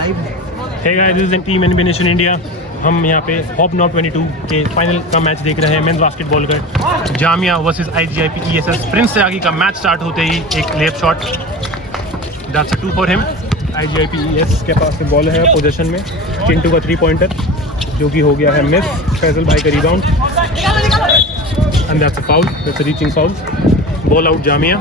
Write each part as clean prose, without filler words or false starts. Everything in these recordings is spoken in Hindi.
Hey guys, this is Team NBA Nation India. हम यहाँ पे हॉप नॉट 22 के फाइनल का मैच देख रहे हैं। मेंस बास्केटबॉल का Jamia versus IGIP ESS। Prince से आगे का मैच स्टार्ट होते ही एक लेप shot, that's a 2 for him. IGIP ES के पास बॉल है पोजीशन में। चिंटू का 3 पॉइंटर जो कि हो गया है मिस। फैजल भाई का rebound and that's a foul, that's a reaching foul. Ball out Jamia.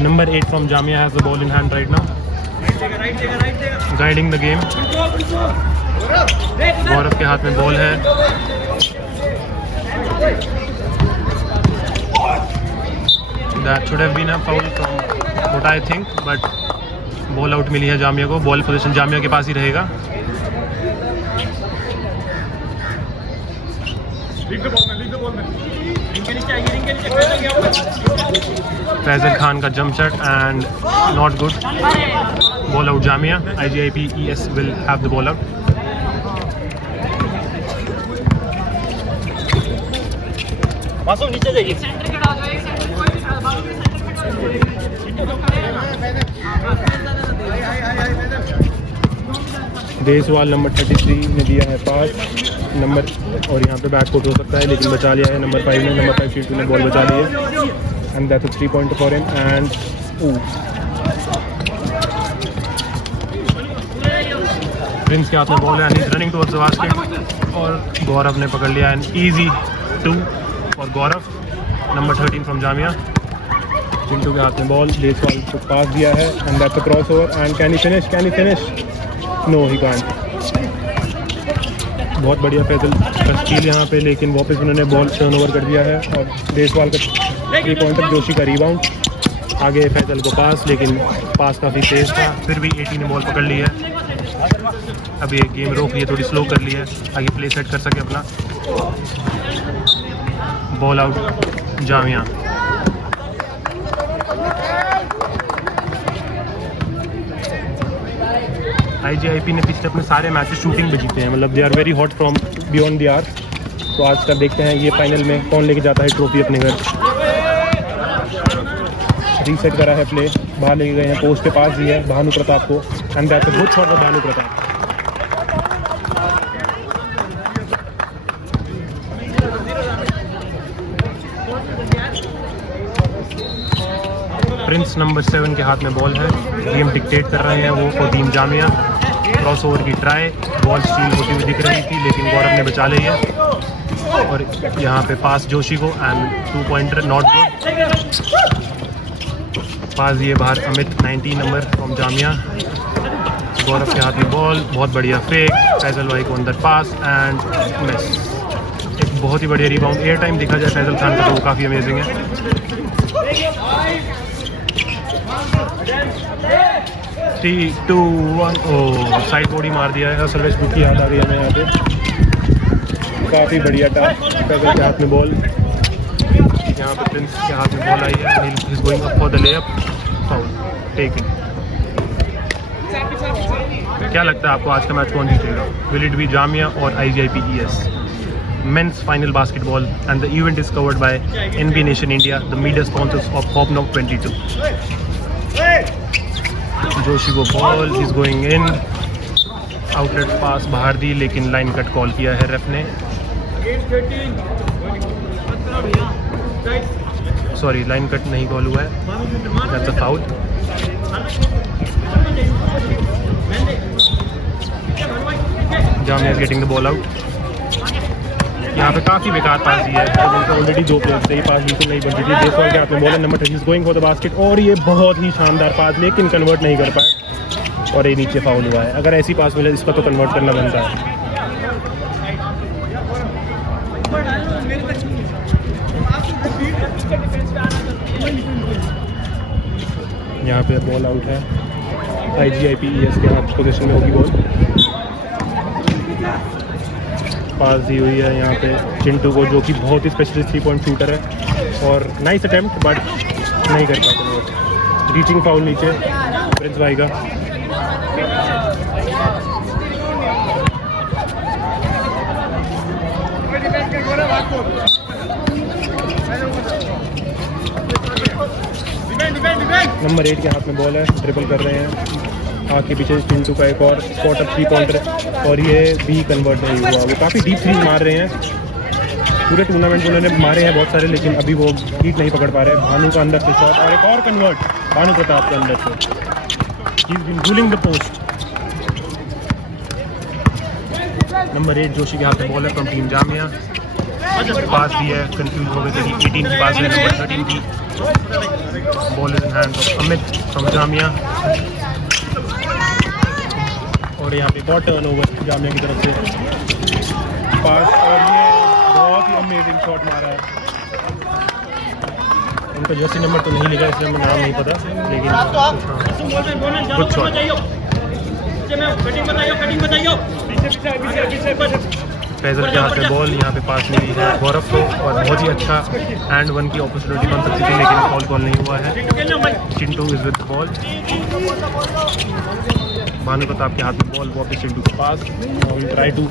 Number 8 from Jamia has the ball in hand right now, guiding the game. गौरव के हाथ में बॉल है। That should have been a foul from what I think, but ball out मिली है जामिया को। बॉल पोजीशन जामिया के पास ही रहेगा। फैजल खान का jump shot and not good. Ball out Jamia. IGIP ES will have the ball out. नीचे जाइए। देसवाल नंबर 33 ने दिया है पास नंबर, और यहाँ पे बैक कोट हो सकता है लेकिन बचा लिया है नंबर 5 ने। नंबर 5 शीट ने बॉल बचा ली है and that's a 3 point for him and Prince के हाथ में बॉल है and running towards the basket, और गौरव ने पकड़ लिया and easy 2 for Gaurav. Number 13 from Jamia. Chintu के हाथ में बॉल, देसवाल को पास दिया है and that's a crossover and can he finish? No he can't. बहुत बढ़िया फैजल का स्टील यहाँ पे, लेकिन वापस उन्होंने बॉल टर्नओवर कर दिया है। और देसवाल का 3 पॉइंटर, जोशी का रिबाउंड। आगे फैजल को पास, लेकिन पास काफ़ी तेज़ था, फिर भी 18 ने बॉल पकड़ ली है। अभी एक गेम रोक ली है, थोड़ी स्लो कर ली है ताकि प्ले सेट कर सके अपना। Ball out Jamia. IGIP ने पिछले अपने सारे मैचेस शूटिंग पे जीते हैं, मतलब they are very hot from beyond the arcs. तो आज का देखते हैं ये फाइनल में कौन लेके जाता है ट्रॉफी अपने घर। रीसेट करा है प्ले, बाहर लेके गए हैं, पोस्ट के पास ही है भानु प्रताप को and that's a good shot for Bhanu Pratap. Prince number 7 के हाथ में बॉल है। गेम डिक्टेट कर रहे हैं वो for team Jamia. Cross over की ट्राई, बॉल स्टील होती हुई दिख रही थी लेकिन गौरव ने बचा ली है। और यहाँ पे पास जोशी को एंड 2 पॉइंटर नॉट गुड। पास दिए बाहर अमित 19 नंबर फ्रॉम जामिया। गौरव के हाथ में बॉल, बहुत बढ़िया फेक, फैजल भाई को अंदर पास एंड मिस। एक बहुत ही बढ़िया रिबाउंड। एयर टाइम देखा जाए फैजल खान का तो वो काफ़ी अमेजिंग है। 3, 2, 1 ओ साइड बॉडी मार दिया है। सर्विस बुक की याद आ रही है हमें यहाँ पे। काफ़ी बढ़िया था। फैजल के हाथ में बॉल, यहाँ पे प्रिंस के हाथ में बॉल आई है। ही is going up for the layup, foul taken. क्या लगता है आपको आज का मैच कौन जीतेगा? विल इट बी जामिया और IGIP ES? Men's final basketball and the event is covered by NBA Nation India, the media sponsors of Hop Knock 22. Joshi को ball, is going in, outlet pass बाहर दी लेकिन लाइन कट कॉल किया है रेफ ने। सॉरी, लाइन कट नहीं कॉल हुआ है, that's a foul. Jamia is getting the ball out. यहाँ पे काफ़ी बेकार पास दिया है, तो उनको ऑलरेडी 2 प्लेयर से ही पास बिल्कुल नहीं बनती थी। देसवाल के हाथ में बॉल है, number 30 going for the basket, और ये बहुत ही शानदार पास लेकिन कन्वर्ट नहीं कर पाए और ये नीचे फाउल हुआ है। अगर ऐसी पास मिले इसका तो कन्वर्ट करना बनता है। यहाँ पे बॉल आउट है। IGIP ES के हाथ पोजीशन में होगी बॉल। पास दी हुई है यहाँ पे चिंटू को, जो कि बहुत ही स्पेशलिस्ट 3 पॉइंट शूटर है, और नाइस अटेम्प्ट बट नहीं कर पाते। रीचिंग फाउल नीचे प्रिंस भाई का। नंबर 8 के हाथ में बॉल है, ट्रिपल कर रहे हैं। आगे पीछे चिंटू का एक और स्पॉट अप 3 पॉइंटर और ये भी कन्वर्ट नहीं हुआ। वो काफ़ी डीप थ्री मार रहे हैं, पूरे टूर्नामेंट में उन्होंने मारे हैं बहुत सारे, लेकिन अभी वो हीट नहीं पकड़ पा रहे हैं। भानु का अंदर से शॉट और एक और कन्वर्ट भानु प्रताप के अंदर से। He is been ruling the post. Number 8 Joshi के हाथ में बॉल है फ्रॉम टीम जामिया। पास भी है, कंफ्यूज हो गए थे कि 18 की पास है नंबर 13 की। Ball is in hands of Amit from Jamia और यहाँ पे बहुत टर्न ओवर जामिया की तरफ से। पास और ये बहुत ही अमेजिंग शॉट मारा है। उनका जर्सी नंबर तो नहीं लिखा इसलिए हमें नाम नहीं पता, लेकिन गुड शॉट। फैजल के हाथ में बॉल, यहाँ पे पास मिली है गौरव को और बहुत ही अच्छा एंड 1 की अपॉर्चुनिटी बन सकती थी, लेकिन फॉल कॉल नहीं हुआ है। Chintu is with ball. Bhanu Pratap के हाथ में बॉल, वापस चिंटू के पास और try to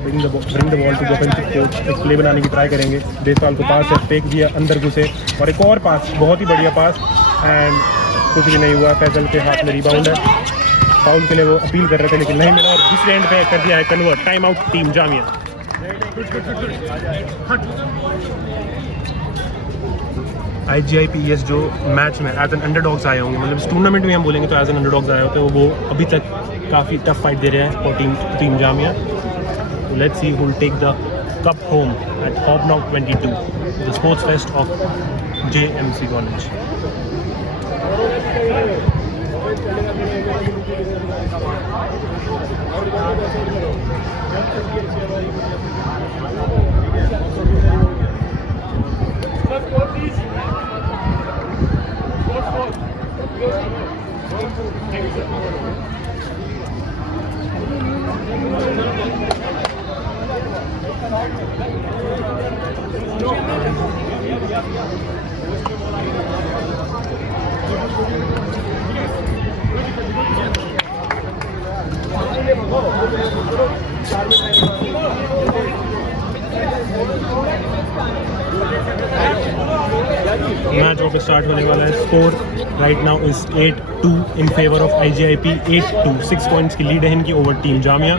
bring the ball to offensive coach. एक प्ले बनाने की ट्राई करेंगे। देसवाल को पास है, फेंक दिया, अंदर घुसे और एक और पास, बहुत ही बढ़िया पास एंड कुछ भी नहीं हुआ। फैजल के हाथ में रिबाउंड है, फाउल के लिए वो अपील कर रहे थे लेकिन नहीं मिला और दूसरे एंड पे कर दिया है convert. Time out team Jamia. IGIPES जो मैच में एज एन अंडरडॉग्स आए होंगे, मतलब इस टूर्नामेंट में हम बोलेंगे तो एज एन अंडरडॉग्स आए होते हैं, वो अभी तक काफ़ी टफ फाइट दे रहे हैं और team Jamia. Let's see who will take the cup home at Hobnock 22, the sports fest of JMC college. Match वापस स्टार्ट होने वाला है। Score right now is 8-2 in favour of IGIP। 8-2 6 points की लीड है इनकी ओवर टीम जामिया।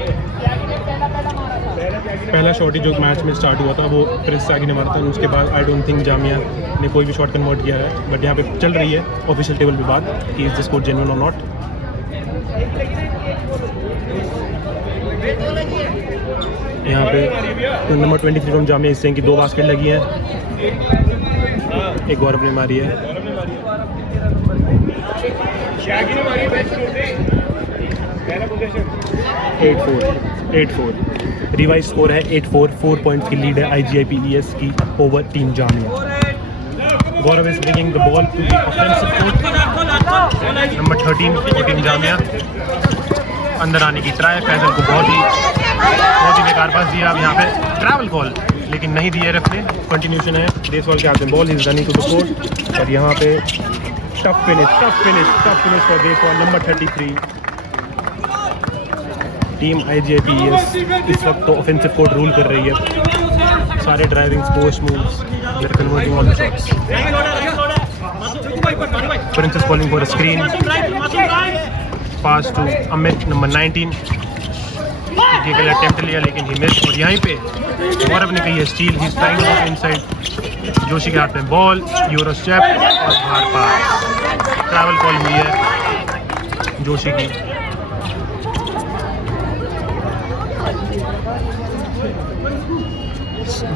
पहला शॉट ही जो मैच में स्टार्ट हुआ था वो प्रिंस सागी ने मारा था, उसके बाद आई डोंट थिंक जामिया ने कोई भी शॉट कन्वर्ट किया है। बट यहाँ पे चल रही है ऑफिशियल टेबल पे बात कि इज द स्कोर जेन्युइन और नॉट। यहाँ पे नंबर 23 फ्रॉम जामिया इससे की 2 बास्केट लगी हैं, एक गौरव ने मारी है। 8-4 रिवाइज स्कोर है 8-4। 4 पॉइंट्स की लीड है IGIPES की over team Jamia. Gaurav is bringing the ball to the offensive court, number 13 for team Jamia. अंदर आने की ट्राई, फैजल को बहुत ही बेकार पास दिया। अब यहाँ पे ट्रैवल कॉल लेकिन नहीं दी है रेफ ने। कंटिन्यूशन है, देसवाल के हाथ में ball, is running to the court और यहाँ पे tough finish for Deswal, number 33। Team IGIPES इस वक्त तो ऑफेंसिव कोर्ट रूल कर रही है। सारे driving post moves, they are converting all the shots. Prince is calling for a screen, pass to Amit number 19। Attempt लिया लेकिन ही मिस और यहीं पे गौरव ने कही है steal. He is trying to go inside. Joshi के हाथ में बॉल, यूरो स्टेप और बाहर पास। ट्रैवल कॉल हुई है जोशी की।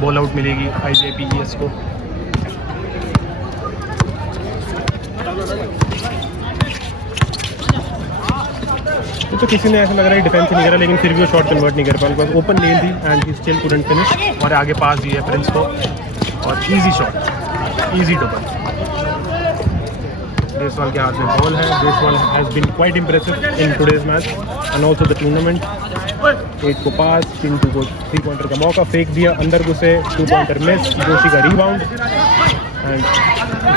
बॉल आउट मिलेगी IGIPES को। तो किसी ने ऐसा लग रहा है डिफेंस नहीं करा लेकिन फिर भी वो शॉट कन्वर्ट नहीं कर पाया। उनके पास ओपन लेन थी and he still couldn't finish और आगे पास दी है प्रिंस को और easy shot, easy double. Deswal के हाथ में बॉल है। Deswal has been quite impressive in today's match and also the tournament. 8 को पास, चिंटू को 3 पॉइंटर का मौका, फेंक दिया, अंदर घुसे, 2 पॉइंटर मिस। जोशी का रिबाउंड एंड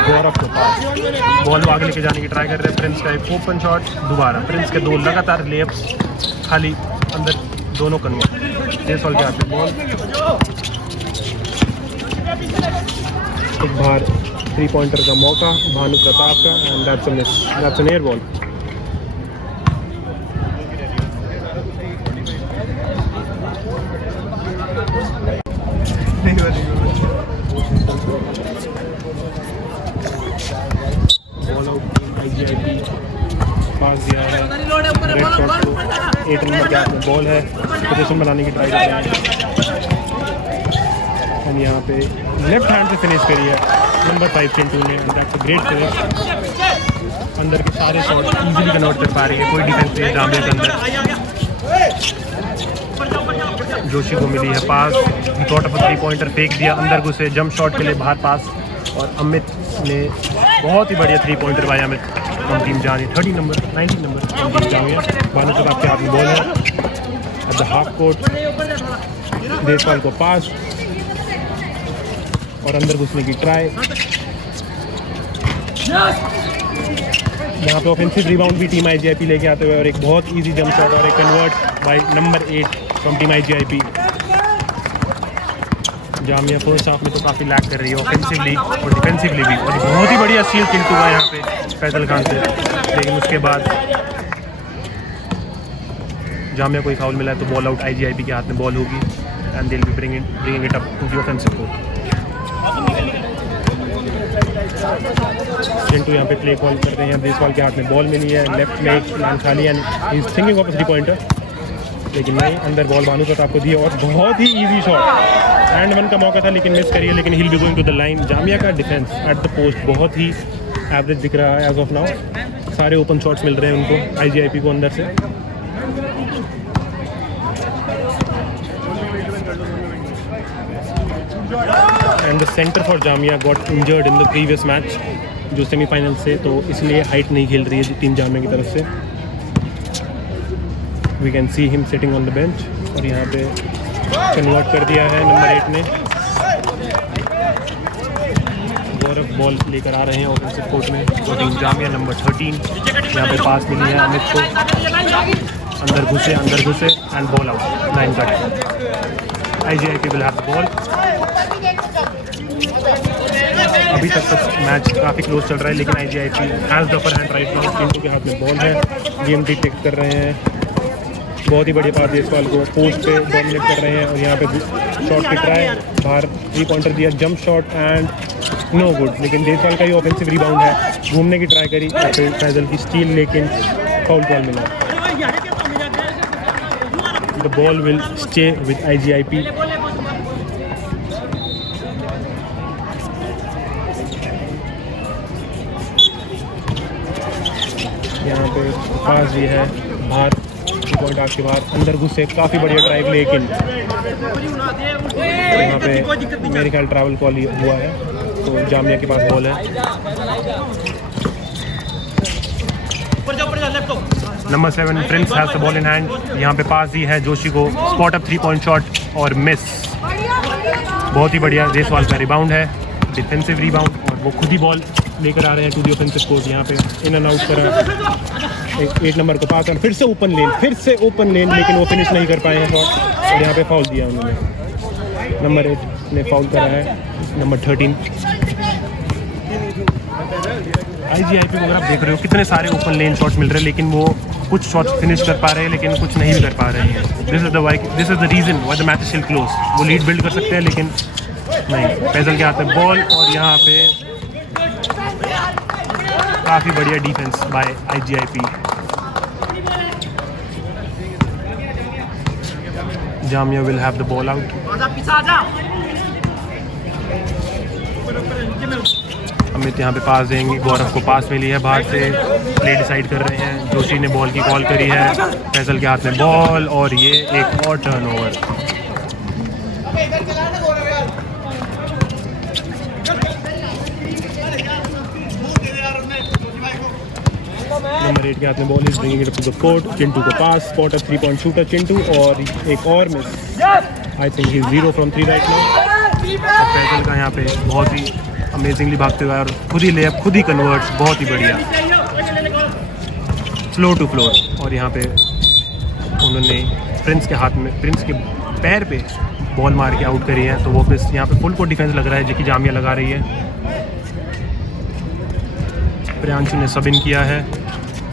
गौरव को पास। बॉल आगे लेके जाने की ट्राई कर रहे हैं। प्रिंस का एक ओपन शॉट, दोबारा प्रिंस के 2 लगातार लेप्स, खाली अंदर दोनों कन्वर्ट। देसवाल के हाथ में बॉल, एक बार 3 पॉइंटर का मौका भानु प्रताप का and that's an air ball. Ball out IGIP पास दिया है रेड शॉट को। 8 नंबर के हाथ में बॉल है, पोजीशन बनाने की ट्राई कर रहे हैं एंड यहाँ पे लेफ्ट हैंड से फिनिश करी है नंबर 5 चिंटू ने। That's a great finish. अंदर के सारे शॉट इजीली कन्वर्ट कर पा रही है, कोई डिफेंस नहीं है जामिया के अंदर। जोशी को मिली है पास, गॉट अप 3 पॉइंटर फेंक दिया, अंदर घुसे जंप शॉट के लिए बाहर पास और अमित ने बहुत ही बढ़िया 3 पॉइंटर भाई Amit from team Jamia. 30 number 19 number from team Jamia. Bhanu Pratap के हाथ में बॉल है at the half court. Deshpal को पास और अंदर घुसने की ट्राई। यहाँ पे ऑफेंसिव रिबाउंड भी टीम IGIP लेके आते हुए और एक बहुत इजी जंप शॉट और एक convert by number 8 from team IGIP। Jamia first half में तो काफ़ी लैग कर रही है ऑफेंसिवली और डिफेंसिवली भी, और बहुत ही बढ़िया स्टील किंतु हुआ यहाँ पे फैजल खान से। लेकिन उसके बाद जामिया को फाउल मिला है तो बॉल आउट IGIP के हाथ में बॉल होगी and they will be bringing it up to the offensive court. Chintu यहाँ पे प्ले कॉल कर रहे हैं, देशपाल के हाथ में बॉल मिली है, लेफ्ट में एक लाइन खाली and he is thinking of 3 pointer, लेकिन नहीं, अंदर बॉल भानु प्रताप को दी और बहुत ही इजी शॉट एंड 1 का मौका था लेकिन मिस करिए। लेकिन he will be going to the line. Jamia का डिफेंस एट द पोस्ट बहुत ही एवरेज दिख रहा है एज ऑफ नाउ। सारे ओपन शॉट्स मिल रहे हैं उनको IGIP को अंदर से। And the centre for Jamia got injured in the previous match जो सेमीफाइनल से, तो इसलिए हाइट नहीं खेल रही है टीम जामिया की तरफ से। We can see him sitting on the bench और यहाँ पे कन्वर्ट कर दिया है नंबर 8 ने। गौरव बॉल लेकर आ रहे हैं ऑफेंसिव कोर्ट में तो टीम जामिया नंबर 13। यहाँ पे पास मिली है अमित को, अंदर घुसे and ball out, line cut. IGIP will have the ball. अभी तक मैच काफ़ी क्लोज चल रहा है लेकिन IGIP has the upper hand right now. Chintu के हाथ में बॉल है, गेम डिटेक्ट कर रहे हैं, बहुत ही बढ़िया पास देशपाल को पोस्ट पे डोमिनेट कर रहे हैं और यहाँ पे शॉट की ट्राई, बाहर 3 पॉइंटर दिया, jump shot and no good. लेकिन देशपाल का ही ऑफेंसिव रिबाउंड है, घूमने की ट्राई करी और फिर फैजल की स्टील लेकिन फाउल बॉल मिला। The ball will stay with IGIP। यहाँ पे पास भी है, बाहर 3 पॉइंट आपके बाहर, अंदर घुसे, काफ़ी बढ़िया ड्राइव लेकिन यहाँ पे मेरे ख्याल ट्रैवल कॉल हुआ है तो जामिया के पास बॉल है। Number 7 Prince has the ball in hand. यहाँ पे पास ही है जोशी को, स्पॉट अप 3 पॉइंट शॉट और मिस। बहुत ही बढ़िया देशवाल का रिबाउंड है, डिफेंसिव रिबाउंड, और वो खुद ही बॉल लेकर आ रहे हैं टू दी ऑफेंसिव कोर्ट। यहाँ पे इन एंड आउट करा 8 नंबर को पास और फिर से ओपन लेन लेकिन वो फिनिश नहीं कर पाए हैं शॉट और यहाँ पे फाउल दिया उन्होंने। नंबर 8 ने फाउल करा है नंबर 13। IGIP को अगर आप देख रहे हो कितने सारे ओपन लेन शॉट्स मिल रहे हैं लेकिन वो कुछ शॉट्स फिनिश कर पा रहे हैं लेकिन कुछ नहीं भी कर पा रहे हैं। This is the reason why the match is still close. वो लीड बिल्ड कर सकते हैं लेकिन नहीं। फैजल के हाथ में बॉल और यहाँ पे काफ़ी बढ़िया defence bye IGIP। Jamia will have the ball out. Amit यहाँ पे पास देंगे, गौरव को पास मिली है, बाहर से प्ले डिसाइड कर रहे हैं। जोशी ने बॉल की कॉल करी है, फैजल के हाथ में बॉल और ये एक और टर्नओवर। नंबर 8 के हाथ में ball is bringing it up to the court. Chintu को pass, spot up 3 point shooter Chintu और एक और miss. I think he 0 from 3 right now. Faizal का यहाँ पे बहुत ही अमेजिंगली भागते हुए और खुद ही लेअप, खुद ही कन्वर्ट्स, बहुत ही बढ़िया फ्लोर टू फ्लोर। और यहाँ पे उन्होंने प्रिंस के हाथ में, प्रिंस के पैर पे बॉल मार के आउट करी है तो वो यहाँ पे फुल को डिफेंस लग रहा है जो कि जामिया लगा रही है। प्रियांशु ने सब इन किया है।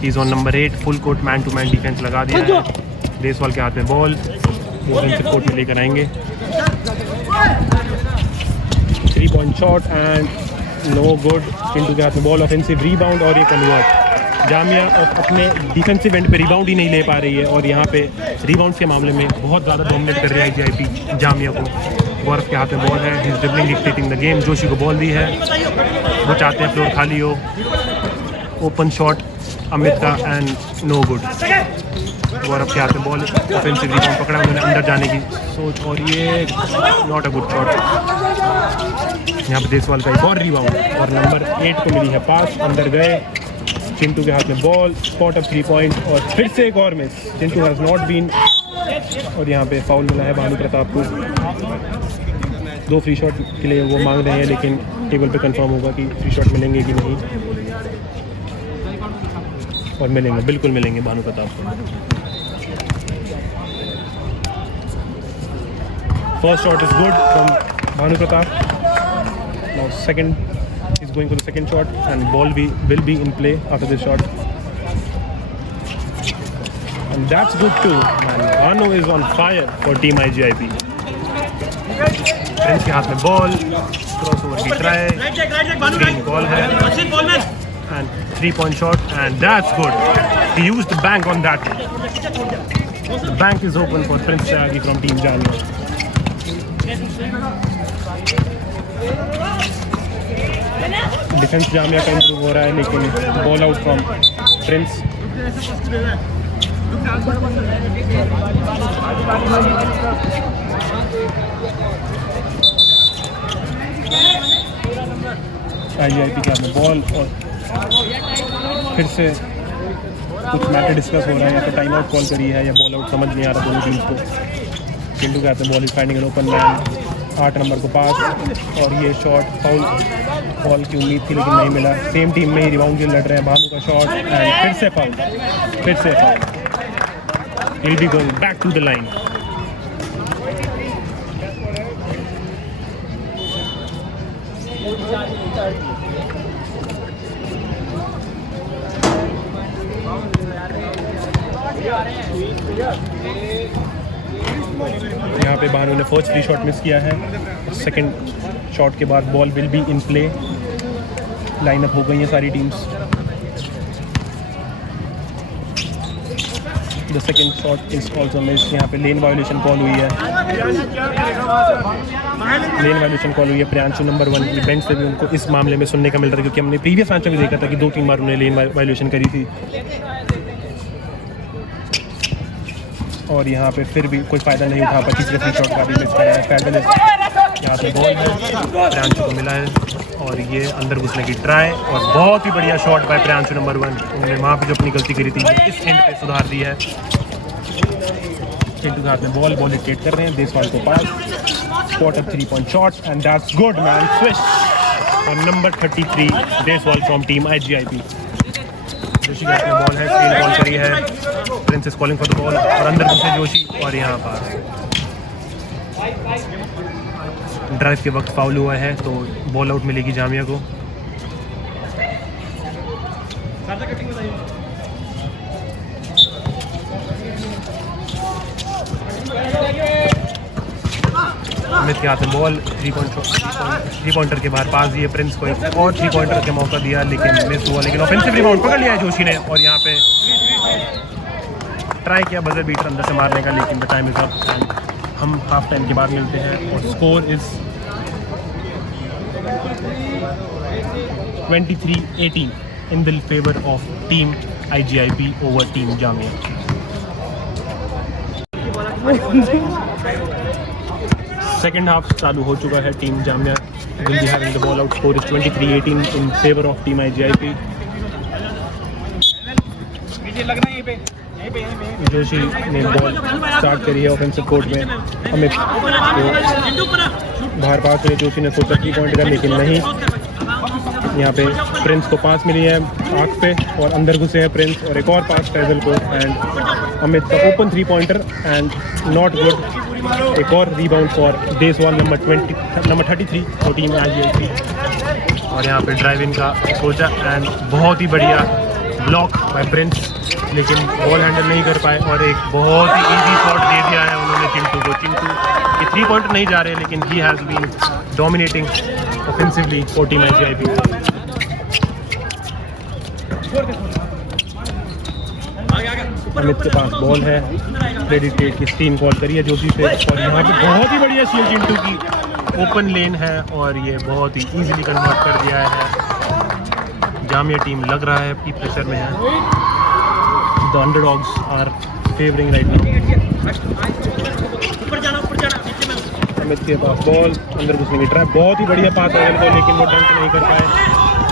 He is on number 8, full court man to man defence लगा दिया है। देसवाल के हाथ में बॉल, डिफेंसिव कोर्ट में लेकर आएंगे। 3 point shot and no good. Chintu के हाथ में बॉल, ऑफेंसिव रिबाउंड और ये कन्वर्ट। जामिया अपने डिफेंसिव एंड पे रिबाउंड ही नहीं ले पा रही है और यहाँ पे रिबाउंड के मामले में बहुत ज़्यादा डोमिनेट कर रही है IGIP जामिया को। गौरव के हाथ में बॉल है, he is dribbling dictating the game. Joshi को बॉल दी है, वो चाहते हैं फ्लोर खाली हो। ओपन शॉट अमित का एंड नो गुड। गौरव के हाथ में बॉल, ऑफेंसिव रिबाउंड पकड़ा उन्होंने, अंदर जाने की सोच और ये नॉट अ गुड शॉट। यहाँ पे देसवाल का एक और रिबाउंड और नंबर 8 को मिली है पास, अंदर गए। चिंटू के हाथ में बॉल, स्पॉट अप 3 पॉइंट और फिर से एक और miss. Chintu has not been और यहाँ पे फाउल मिला है भानु प्रताप को। 2 फ्री शॉट के लिए वो मांग रहे हैं लेकिन टेबल पे कंफर्म होगा कि फ्री शॉट मिलेंगे कि नहीं। और मिलेंगे, बिल्कुल मिलेंगे भानु प्रताप को। First shot is good from Bhanu Pratap. Now second is going for the second shot and ball will be in play after this shot, and that's good too. Man, Bhanu is on fire for team IGIP. Prince के हाथ में ball, crossover की try, green ball है and 3 point shot and that's good. He used the bank on that. The bank is open for Prince Tyagi from team Jamia. Defence Jamia का इंप्रूव हो रहा है लेकिन ball out from Prince. IGIP के हाथ में बॉल और फिर से कुछ मैटर डिस्कस हो रहा है या तो टाइम आउट कॉल करी है या बॉल आउट, समझ नहीं आ रहा दोनों टीम्स को। चिंटू के हाथ में ball is finding an open man, 8 number को पास और ये शॉट फाउल बॉल की उम्मीद थी लेकिन नहीं मिला। सेम टीम में ही रिबाउंड के लड़ रहे हैं। भानु का शॉट एंड फिर से foul. He'll be going back to the line. यहाँ पे भानु ने फर्स्ट फ्री शॉट मिस किया है। सेकंड शॉट के बाद ball will be in play. Lineup हो गई हैं सारी teams. The second shot is also miss. यहाँ पे लेन वायोलेशन कॉल हुई है। प्रियांशु नंबर 1 की बेंच से भी उनको इस मामले में सुनने का मिल रहा है क्योंकि हमने प्रीवियस मैच में देखा था कि 2-3 बार उन्होंने लेन वायोलेशन करी थी और यहाँ पे फिर भी कोई फ़ायदा नहीं उठा पा। तीसरे फ्री शॉट का भी मिस कराया है। फैडल यहाँ पे बॉल है, प्रियांशु को मिला है और ये अंदर घुसने की ट्राई और बहुत ही बढ़िया शॉट बाय प्रियांशु नंबर 1। उन्होंने वहाँ पे जो अपनी गलती करी थी इस एंड पे सुधार दी है। चिंटू के हाथ में बॉल डिक्टेट कर रहे हैं। देसवाल को pass, spot up 3 point shot and that's good man. Switch और number 33 Deswal from team IGIP। Joshi के हाथ में बॉल है, स्क्रीन बॉल करी है। Prince is calling for the ball और अंदर घुसे जोशी और यहाँ पास। ड्राइव के वक्त फाउल हुआ है तो बॉल आउट मिलेगी जामिया को। अमित के हाथ में बॉल, 3 पॉइंटर के बाहर पास दिए। प्रिंस को एक और 3 पॉइंटर के मौका दिया लेकिन मिस हुआ। लेकिन ऑफेंसिव रिबाउंड पकड़ लिया है जोशी ने और यहाँ पे ट्राई किया बजर बीटर अंदर से मारने का लेकिन द टाइम इज अप। हम हाफ टाइम के बाद मिलते हैं और score is 23-18 in the favour of team IGIP over team Jamia. Second half चालू हो चुका है। Team Jamia will be having the ball out. Score is 23-18 in favour of team IGIP। Joshi ने बॉल स्टार्ट करी है ऑफेंसिव कोर्ट में। अमित को बाहर पास में जोशी ने सोचा 3 पॉइंट का लेकिन नहीं। यहाँ पे प्रिंस को पास मिली है आँख पे और अंदर घुसे हैं प्रिंस और एक और पास फैजल को एंड अमित का open 3 pointer and not good. एक और rebound for Deswal number 33 for team IGIP। और यहाँ पे ड्राइव इन का सोचा एंड बहुत ही बढ़िया ब्लॉक बाय प्रिंस, लेकिन बॉल हैंडल नहीं कर पाए और एक बहुत ही इजी शॉट दे दिया है उन्होंने चिंटू को। चिंटू के 3 पॉइंट नहीं जा रहे, लेकिन he has been dominating offensively for team IGIP। Amit के पास बॉल है, प्रेडिकेट की स्टीम कॉल करी है जोशी से, और यहाँ पे बहुत ही बढ़िया शील चिंटू की ओपन लेन है और ये बहुत ही इजीली कन्वर्ट कर दिया है। जामिया टीम लग रहा है कि प्रेशर में है। The underdogs are favouring right now. Amit के पास बॉल, अंदर घुसने की ट्राई, बहुत ही बढ़िया पास है को, लेकिन वो डंक नहीं कर पाए।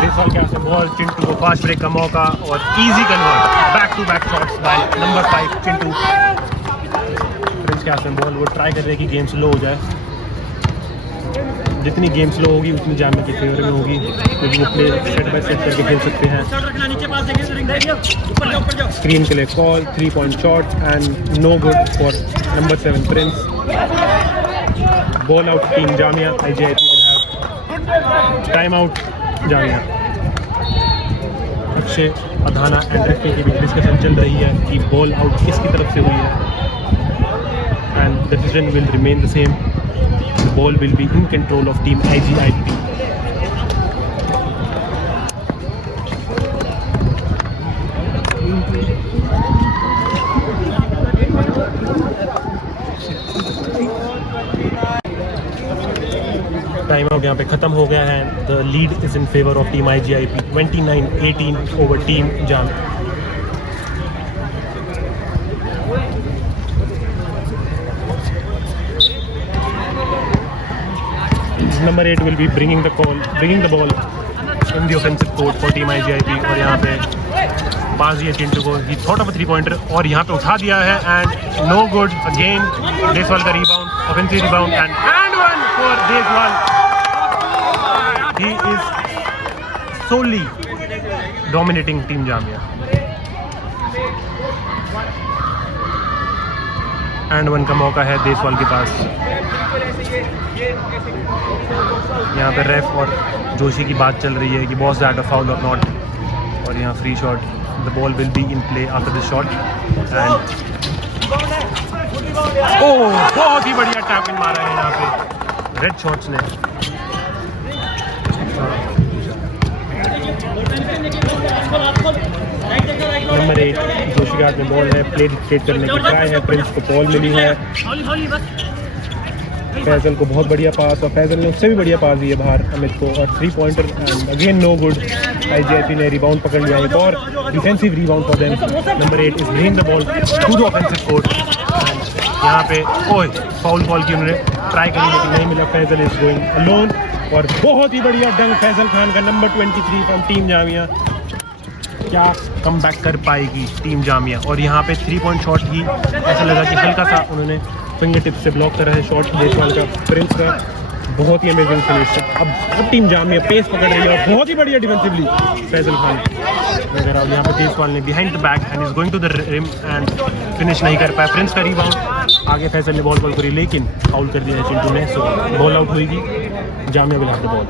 बेसबॉल कैच से बॉल, चिंटू को फास्ट ब्रेक का मौका और easy convert, back to back shots by number 5 Chintu. Prince catch से बॉल, वो ट्राई कर रहे हैं कि गेम स्लो हो जाए। जितनी गेम स्लो होगी उतनी जामिया की फेवर में होगी, क्योंकि वो प्ले सेट बाय सेट करके खेल सकते हैं। स्क्रीन के लिए call, 3 point shot and no good for number 7 Prince. Ball out team Jamia. IGIP will have time out Jamia. Akshay Adhana and रिफी की भी डिस्कशन चल रही है कि बॉल आउट किसकी तरफ से हुई है and decision will remain the same. The ball will be in control of team IGIP. Time out यहाँ पे ख़त्म हो गया है। The lead is in favour of team IGIP 29-18 over team jam. Number 8 will be bringing the ball in the offensive court for team IGIP, और यहाँ पे पास दिया चिंटू को, ही थॉट ऑफ 3 पॉइंटर और यहाँ पे उठा दिया है and no good again. Deswal का rebound, offensive rebound and 1 for Deswal. He is solely dominating team Jamia. And 1 का मौका है देसवाल के पास। यहाँ पे रेफ और जोशी की बात चल रही है कि वॉज दैट अ फाउल और नॉट, और यहाँ free shot. The ball will be in play after this shot and oh बहुत ही बढ़िया टैप इन मारा है यहाँ पे रेड शॉट्स ने। नंबर 8 जोशी के हाथ में बॉल है, प्ले डिक्टेट करने की ट्राई है, प्रिंस को बॉल मिली है। फैजल को बहुत बढ़िया पास, और फैजल ने उससे भी बढ़िया पास दिया बाहर अमित को, और 3 pointer and again no good. IGIP ने रिबाउंड पकड़ लिया, एक और defensive rebound for them. Number 8 is bringing the ball to the offensive court. यहाँ पे ओए फाउल बॉल की उन्होंने ट्राई करी लेकिन नहीं मिला। फैजल इज गोइंग अलोन, और बहुत ही बढ़िया डंक फैजल खान का, नंबर 23 फ्रॉम टीम जामिया। क्या कम बैक कर पाएगी टीम जामिया? और यहाँ पे 3 पॉइंट शॉट ही ऐसा लगा कि हल्का सा उन्होंने फिंगर टिप से ब्लॉक करा है शॉट देसवाल का, प्रिंस का। बहुत ही अमेजिंग फिनिश। अब टीम जामिया पेस पकड़ रही है और बहुत ही बढ़िया डिफेंसिवली फैजल खान वगैरह। यहाँ पे देसवाल ने behind the back and is going to the rim and finish नहीं कर पाया। प्रिंस का रिबाउंड, आगे फैजल ने बॉल करी लेकिन फाउल कर दिया है चिंटू ने, सो बॉल आउट होगी। Jamia will have the ball.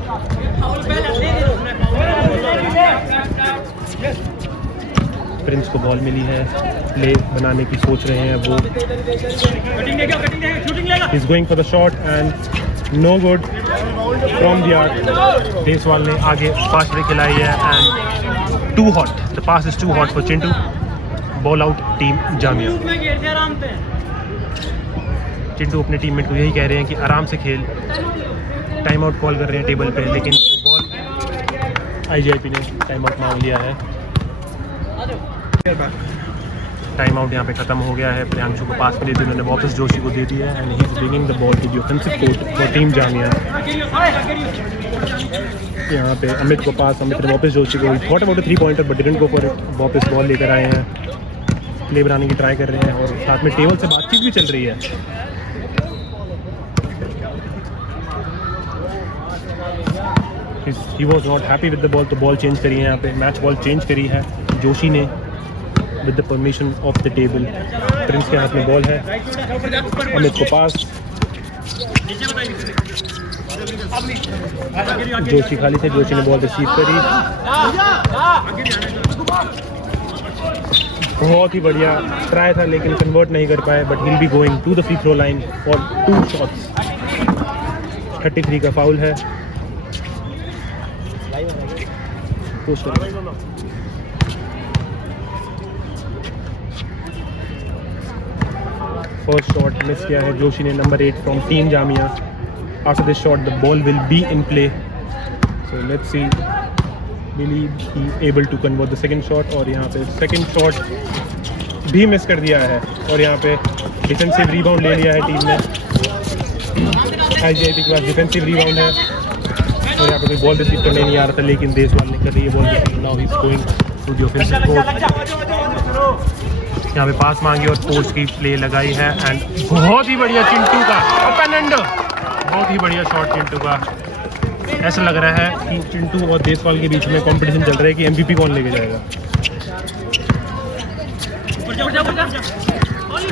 Prince को बॉल मिली है, प्ले बनाने की सोच रहे हैं वो। Is going for the shot and no good from the arc. Deswal ने आगे फास्ट ब्रेक खिलाई है and too hot, the pass is too hot for Chintu. Ball out team Jamia. Chintu अपने टीममेट को यही कह रहे हैं कि आराम से खेल। टाइम आउट कॉल कर रहे हैं टेबल पे, लेकिन बॉल IGIP ने टाइम आउट मांग लिया है। टाइम आउट यहाँ पे खत्म हो गया है। प्रियांशु को पास मिली थी, उन्होंने वापस जोशी को दे दिया है and he is bringing the ball to the offensive court for team Jamia. यहाँ पे अमित को पास, अमित ने वापस जोशी को thought about 3 pointer but didn't go for it. वापस बॉल लेकर आए हैं, प्ले बनाने की ट्राई कर रहे हैं और साथ में टेबल से बातचीत भी चल रही है। He was not happy with the ball, तो बॉल चेंज करी है यहाँ पे, मैच बॉल चेंज करी है जोशी ने with the permission of the table. Prince के हाथ में बॉल है, अमित को पास, जोशी खाली थे, जोशी ने बॉल रिसीव करी। बहुत ही बढ़िया ट्राई था लेकिन कन्वर्ट नहीं कर पाए, but will be going to the free throw line for 2 shots. 33 का फाउल है। फर्स्ट शॉट मिस किया है जोशी ने, number 8 from team Jamia. After this shot the ball will be in play, so let's see will he be able to convert the second shot। और यहाँ पे सेकंड शॉट भी मिस कर दिया है और यहाँ पे डिफेंसिव रिबाउंड ले लिया है टीम ने। IGIP के पास डिफेंसिव रिबाउंड है और यहाँ पे कोई बॉल रिसीव करने नहीं आ रहा था, लेकिन देशवाल ने कर रही है ball receive. Now he is going to the offensive court. यहाँ पे पास मांगी और पोस्ट की प्ले लगाई है एंड बहुत ही बढ़िया चिंटू का ओपन एंड, बहुत ही बढ़िया शॉट चिंटू का। ऐसा लग रहा है कि चिंटू और देशवाल के बीच में कंपटीशन चल रहा है कि MVP कौन लेके जाएगा।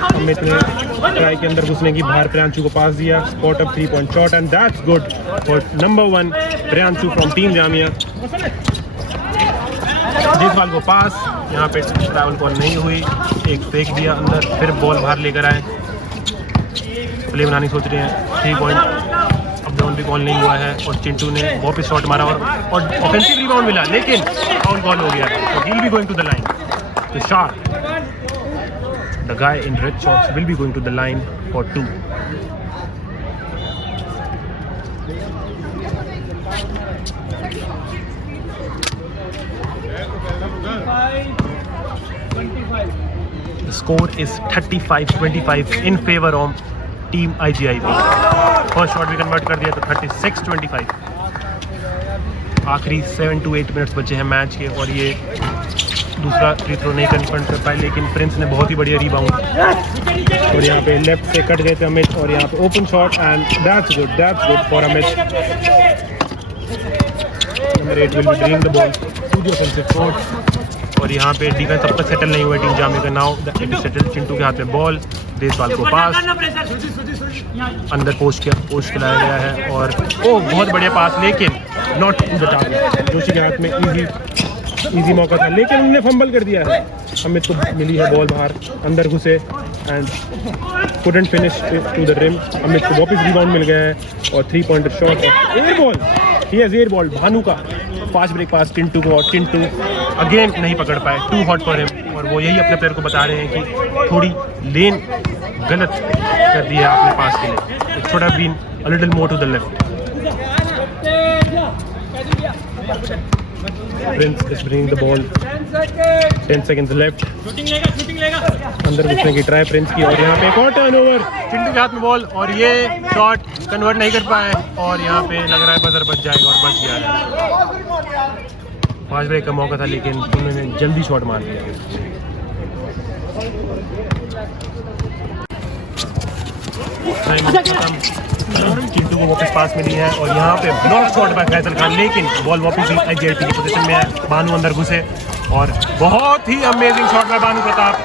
अमित ने ट्राई के अंदर घुसने की, बाहर प्रियांशु को पास दिया, spot up 3 point shot and that's good for number 1 Priyanshu from team Jamia. Deshwal को पास, यहाँ पे ट्रैवल कॉल नहीं हुई, एक फेंक दिया अंदर, फिर बॉल बाहर लेकर आए, प्ले बनानी सोच रहे हैं। 3 पॉइंट डाउन भी कॉल नहीं हुआ है और चिंटू ने वापस शॉट मारा और ऑफेंसिव रिबाउंड मिला, लेकिन फाउल कॉल हो गया। तो he will be going to the line. तो sharp, the guy in red shorts will be going to the line for 2। The score is 35-25 in favor of team IGIP। First shot भी कन्वर्ट कर दिया तो 36-25। आखिरी 7 to 8 मिनट्स बचे हैं मैच के और ये दूसरा फ्री थ्रो नहीं कन्वर्ट कर पाए, लेकिन प्रिंस ने बहुत ही बढ़िया रिबाउंड और यहाँ पे लेफ्ट से कट गए थे अमित और यहाँ पे open shot and that's good for Amit. Number 8 will be bringing the ball to the offensive court और यहाँ पे डिफेंस अब तक सेटल नहीं हुआ टीम जामिया का। नाउ द सेटल, चिंटू के हाथ में बॉल, देशवाल को पास, अंदर पोस्ट खिलाया गया है और बहुत बढ़िया पास, लेकिन not to the target. Joshi के हाथ में इजी मौका था लेकिन उन्होंने फंबल कर दिया है। अमित को मिली है बॉल बाहर, अंदर घुसे and couldn't finish to the rim. Amit को वापस रिबाउंड मिल गया है और 3 पॉइंटर शॉट और air ball, he has air ball. Bhanu का फास्ट ब्रेक पास चिंटू को और चिंटू अगेन नहीं पकड़ पाए, टू हॉट फॉर हिम। और वो यही अपने प्लेयर को बता रहे हैं कि थोड़ी लेन गलत कर दी है आपने पास के लिए, it should have been a little more to the left. Prince is bringing the ball, 10 seconds left. अंदर घुसने की ट्राई प्रिंस की और यहाँ पे एक और टर्नओवर, चिंटू के हाथ में बॉल और ये शॉट कन्वर्ट नहीं कर पाए और यहाँ पे लग रहा है बजर बच जाएगा और बच गया है। फास्ट ब्रेक का मौका था लेकिन उन्होंने जल्दी शॉट मार दिया। चिंटू को वापस पास मिली है और यहाँ पे block shot bye Faisal Khan, लेकिन बॉल वापस IGIP की पोजीशन में है। भानु अंदर घुसे और बहुत ही amazing shot by Bhanu Pratap.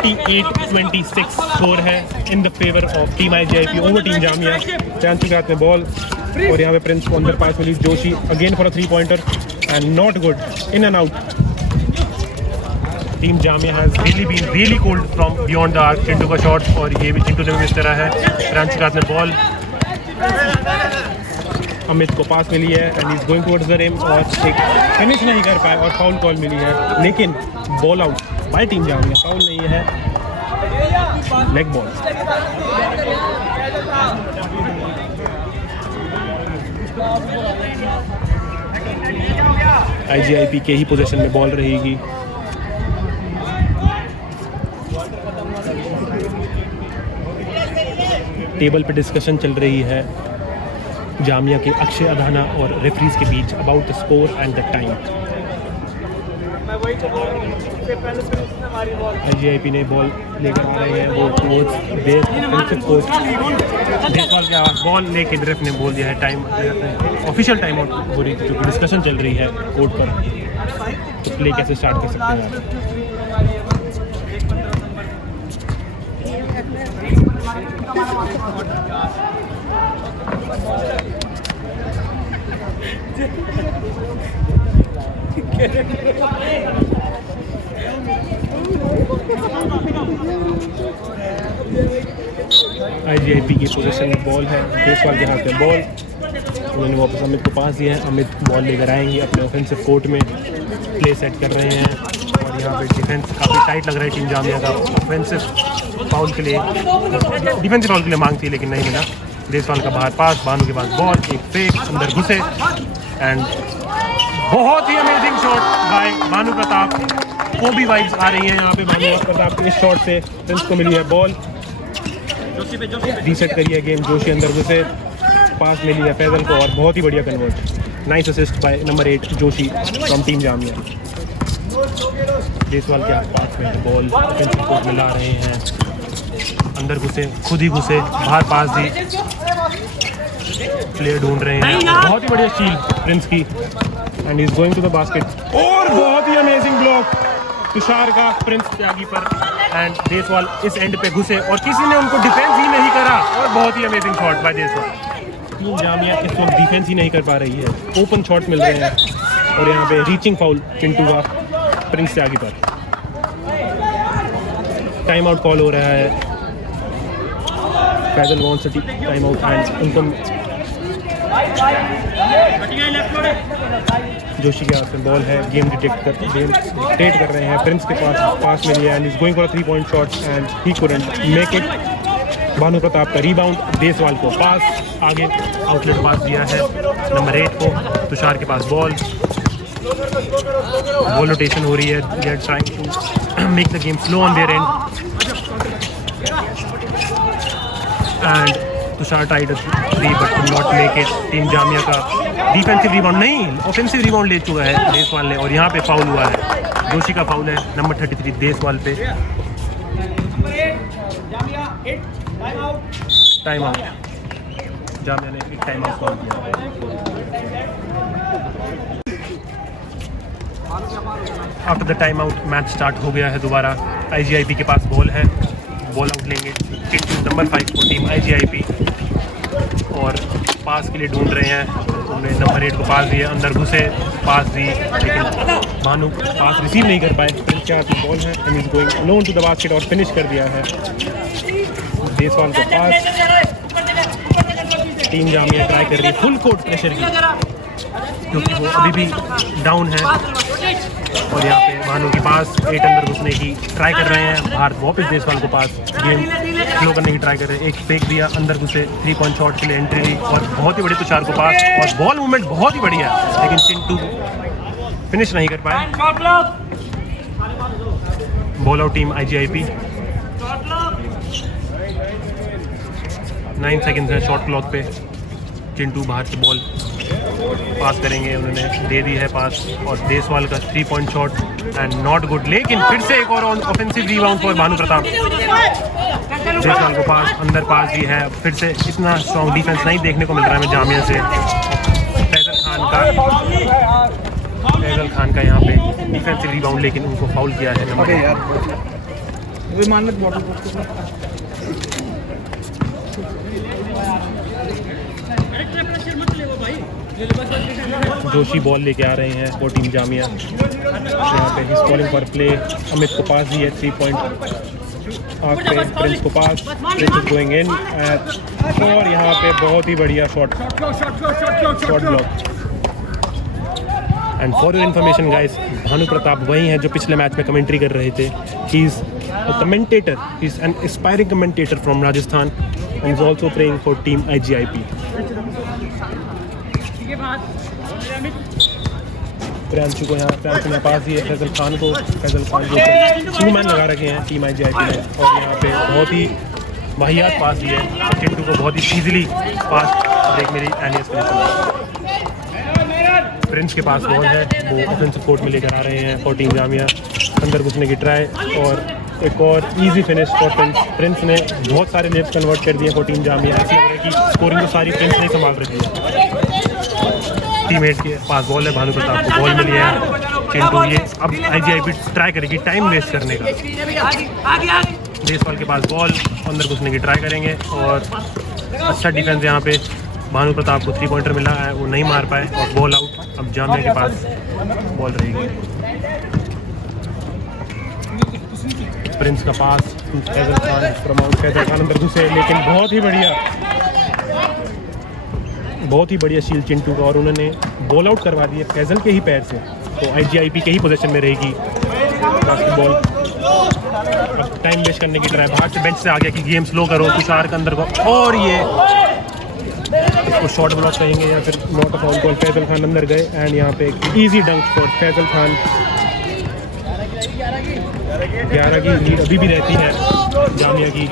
38-26 score है in the favour of team IGIP over team Jamia. Priyanshu के हाथ में बॉल और यहाँ पे प्रिंस को अंदर पास मिली, Joshi again for a 3 pointer and not good, in and out. Team Jamia has really been really cold from beyond the arc. Chintu का शॉट और ये भी चिंटू ने भी इस तरह है। प्रियांशु के हाथ में बॉल, अमित को पास मिली है and is going towards the rim और एक फिनिश नहीं कर पाए और फाउल कॉल मिली है, लेकिन ball out by team Jamia, foul नहीं है, लेग बॉल। IGIP के ही पोजीशन में बॉल रहेगी। टेबल पे डिस्कशन चल रही है जामिया के अक्षय अधाना और रेफरीज के बीच about the score and the time. IGIP ने बॉल लेकर आ रहे हैं वो towards their defensive court. Deswal के आवाज बॉल, लेकिन रेफ ने बोल दिया है टाइम, ऑफिशियल टाइम आउट हो रही थी क्योंकि डिस्कशन चल रही है कोर्ट पर। तो प्ले कैसे स्टार्ट कर सकते हैं आप? IGIP की पोजीशन में बॉल है, देसवाल के हाथ में बॉल, उन्होंने वापस अमित को पास दिया है। अमित बॉल लेकर आएंगे अपने ऑफेंसिव कोर्ट में, प्ले सेट कर रहे हैं और यहाँ पे डिफेंस काफ़ी टाइट लग रहा है टीम जामिया का। ऑफेंसिव फाउल के लिए, डिफेंसिव फाउल के लिए मांग थी लेकिन नहीं मिला। देसवाल का बाहर पास, भानु के पास बॉल, एक फेक, अंदर घुसे एंड बहुत ही amazing shot by Bhanu Pratap. वो भी वाइब्स आ रही हैं यहाँ पे भानु प्रताप के इस शॉट से। प्रिंस को मिली है बॉल, रीसेट करी है गेम, जोशी अंदर घुसे, पास मिली है फैजल को और बहुत ही बढ़िया convert. Nice assist by number 8 Joshi from team Jamia. Deswal के पास में बॉल ऑफेंसिव कोर्ट में ला रहे हैं, अंदर घुसे, खुद ही घुसे, बाहर पास दी, प्लेयर ढूंढ रहे हैं। बहुत ही बढ़िया स्टील प्रिंस की and is going to the basket और बहुत ही अमेजिंग ब्लॉक तुषार का प्रिंस त्यागी पर एंड देसवाल इस एंड पे घुसे और किसी ने उनको डिफेंस ही नहीं करा और बहुत ही amazing shot by Deswal. Team Jamia इस वक्त डिफेंस ही नहीं कर पा रही है, ओपन शॉट मिल रहे हैं और यहाँ पे रीचिंग फाउल चिंटू का प्रिंस त्यागी पर। टाइम आउट कॉल हो रहा है, Faisal wants to time out and उनको जोशी के हाथ में बॉल है, गेम डिटेक्ट कर रहे हैं। प्रिंस के पास मिली है and is going for a 3-point shot and he couldn't make it. Bhanu Pratap का रीबाउंड, देसवाल को पास, आगे आउटलेट पास दिया है नंबर 8 को। तुषार के पास बॉल रोटेशन हो रही है, they are trying to make the game slow on their end Tushar टाइड 3 but could not make it. Team Jamia का डिफेंसिव रिबाउंड नहीं, ऑफेंसिव रिबाउंड ले चुका है देसवाल ने और यहाँ पे फाउल हुआ है, जोशी का फाउल है नंबर 33 देसवाल पे। टाइम आउट, जामिया ने एक टाइम आउट कॉल किया। After the time out match start हो गया है दोबारा। IGIP के पास बॉल है, बॉल आउट लेंगे नंबर 5 को टीम IGIP और पास के लिए ढूंढ रहे हैं। उन्होंने नंबर 8 को पास दिया, अंदर घुसे, पास दी लेकिन भानु पास रिसीव नहीं कर पाए। प्रिंस के हाथ में बॉल है and is going alone to the basket और फिनिश कर दिया है। देसवाल को पास, टीम जामिया ट्राई कर रही है फुल कोर्ट प्रेशर की क्योंकि वो अभी भी डाउन है और यहाँ पे भानु के पास 8 अंदर घुसने की ट्राई कर रहे हैं। बाहर वापस देसवाल को पास, गेम स्लो करने की ट्राई कर रहे हैं। एक फेक दिया, अंदर घुसे, 3-point शॉट के लिए एंट्री ली और बहुत ही बड़ी तुषार को पास और बॉल मूवमेंट बहुत ही बढ़िया है लेकिन चिंटू फिनिश नहीं कर पाए। Ball out team IGIP। 9 seconds हैं शॉट क्लॉक पे। चिंटू बाहर से बॉल पास करेंगे, उन्होंने दे दी है पास और देसवाल का 3-point shot and not good लेकिन फिर से एक और offensive rebound for Bhanu Pratap. Deswal को पास, अंदर पास दी है, फिर से इतना स्ट्रॉन्ग डिफेंस नहीं देखने को मिल रहा है हमें जामिया से। फैजल खान का यहाँ पे डिफेंसिव रिबाउंड लेकिन उनको फाउल किया है नंबर 8। जोशी बॉल लेके आ रहे हैं वो टीम जामिया। यहाँ पे ही स्कॉरिंग पर प्ले, अमित को पास दी है 3-point पे, प्रिंस को पास, प्रिंस इज गोइंग इन और यहाँ पे बहुत ही बढ़िया shot block. And for your information guys, Bhanu Pratap वही हैं जो पिछले मैच में कमेंट्री कर रहे थे। He is a commentator, he is an aspiring commentator from Rajasthan and is also playing for team IGIP। Priyanshu को यहाँ प्रियांशु ने पास दिए फैजल खान को टू मैन लगा रखे हैं टीम IGIP ने और यहाँ पे बहुत ही वाहियात पास दिए और चिंटू को बहुत ही ईजिली पास ब्रेक मेरी एनियस प्रिंस के पास बॉल है, वो ऑफेंसिव कोर्ट में लेकर आ रहे हैं फॉर टीम जामिया। अंदर घुसने की ट्राई और एक और easy finish for Prince. Prince ने बहुत सारे लेफ्ट कन्वर्ट कर दिए फॉर टीम जामिया। ऐसा लग रहा है कि स्कोरिंग तो सारी प्रिंस नहीं संभाल रही है। टीममेट के पास बॉल है, भानु प्रताप को बॉल मिली है। चिंटू ये अब IGIP ट्राई करेगी टाइम वेस्ट करने का। देसवाल के पास बॉल, अंदर घुसने की ट्राई करेंगे और अच्छा डिफेंस यहाँ पे भानु प्रताप को 3 पॉइंटर मिला है, वो नहीं मार पाए और बॉल आउट। अब जामिया के पास बॉल रहेगी। प्रिंस का पास फैजल खान फ्रॉम आउट, फैजल खान अंदर घुसे लेकिन बहुत ही बढ़िया शील चिंटू का, और उन्होंने बॉल आउट करवा दिया फैजल के ही पैर से। तो IGIP के ही पोजीशन में रहेगी बास्केटबॉल। अब टाइम वेस्ट करने की ट्राई, बाहर से बेंच से आ गया कि गेम स्लो करो, तुषार के अंदर को, और ये इसको शॉर्ट ब्लॉक कहेंगे या फिर not a foul call. Faisal Khan अंदर गए एंड यहाँ पे एक ईजी डंक फॉर फैजल खान। 11 की लीड अभी भी रहती है जामिया की।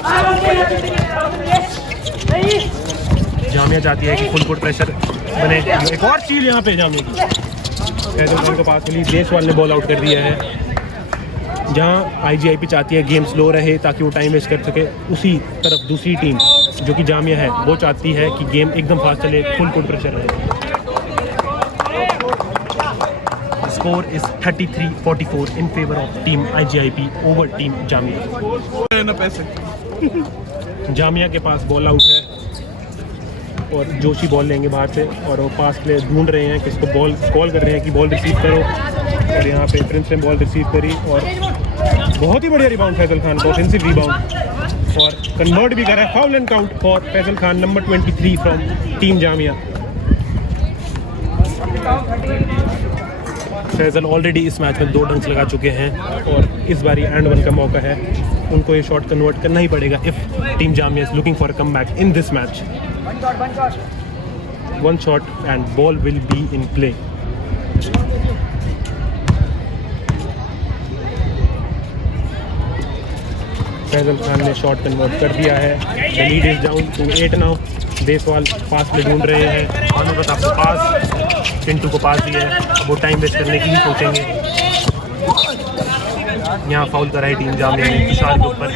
जामिया चाहती है कि फुल कोर्ट प्रेशर बने। एक और चीज यहाँ पे जामिया की, फैजल खान को पास मिली, देशवाल ने बॉल आउट कर दिया है। जहाँ IGIP चाहती है गेम स्लो रहे ताकि वो टाइम वेस्ट कर सके, उसी तरफ दूसरी टीम जो कि जामिया है वो चाहती है कि गेम एकदम फास्ट चले, फुल कोर्ट प्रेशर रहे। Score is 33-44 in favour of team IGIP over team Jamia. Jamia के पास बॉल आउट है और जोशी बॉल लेंगे बाहर से, और वो पास प्ले ढूंढ रहे हैं, किसको बॉल कॉल कर रहे हैं कि बॉल रिसीव करो, और यहाँ पे प्रिंस ने बॉल रिसीव करी और बहुत ही बढ़िया रिबाउंड फैजल खान को, ऑफेंसिव रिबाउंड, और कन्वर्ट भी करा है। Foul and count for Faisal Khan, number 23 from team Jamia. Faisal already इस मैच में 2 डंक्स लगा चुके हैं और इस बारी एंड 1 का मौका है, उनको ये शॉट कन्वर्ट करना ही पड़ेगा if team Jamia is looking for a comeback in this match. 1 shot and ball will be in play. Faisal Khan ने शॉट कन्वर्ट कर दिया है। The lead is down to 8 now. Deshwal पास में ढूंढ रहे हैं, भानु प्रताप को पास, चिंटू को पास दिया है, वो टाइम वेस्ट करने की ही सोचेंगे। यहाँ फाउल कराई टीम जामिया ने तुषार के ऊपर।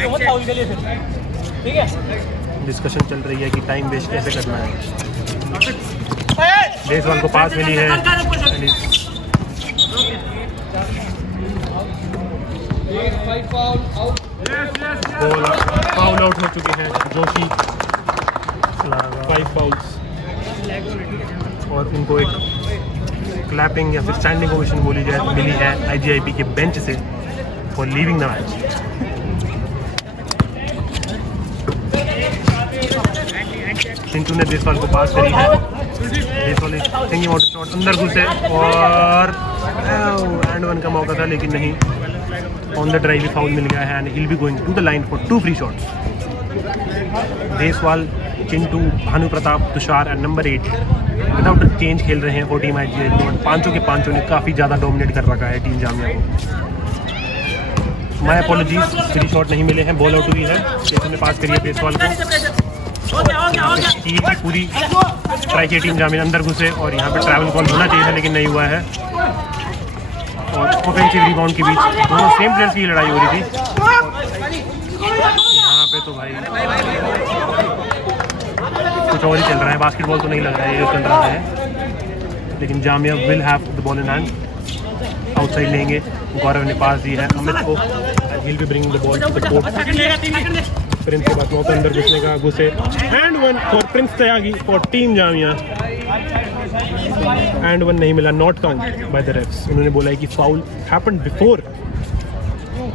डिस्कशन चल रही है कि टाइम वेस्ट कैसे करना है। देशवाल को पास मिली है, बॉल फाउल आउट हो चुके हैं जोशी, 5 फाउल्स, और उनको एक क्लैपिंग या फिर स्टैंडिंग ओवेशन मिली है IGIP के बेंच से for leaving the match. Chintu ने देशवाल को पास करी है, देशवाल थिंकिंग आउट शॉट, अंदर घुसे और एंड 1 का मौका था लेकिन नहीं, ऑन द ड्राइव फाउल मिल गया है and he will be going to the line for 2 free shots. Deshwal, Chintu, Bhanu Pratap, Tushar and number 8 without change खेल रहे हैं फॉर टीम IGIP। पांचों के पांचों ने काफ़ी ज़्यादा डोमिनेट कर रखा है टीम जामिया को। माय अपॉलॉजीज, फ्री शॉट नहीं मिले हैं, बॉल आउट हुई है, जैसे ने पास करी है देशवाल को। की पूरी ट्राई की टीम जामिया अंदर घुसे और यहाँ पे ट्रैवल कॉल होना चाहिए था लेकिन नहीं हुआ है, और ऑफेंसिव रिबाउंड के बीच दोनों सेम प्लेयर्स की लड़ाई हो रही थी। यहाँ पे तो भाई कुछ और ही चल रहा है, बास्केटबॉल तो नहीं लग रहा है ये चल रहा है, लेकिन Jamia will have the ball in hand. Outside लेंगे, गौरव ने पास दी है अमित को, will be bring the ball to the court. Prince के बाद मौका अंदर घुसने का, घुसे and 1 for Prince Tyagi for team Jamia. And 1 नहीं मिला, not count by the refs. उन्होंने बोला है कि foul happened before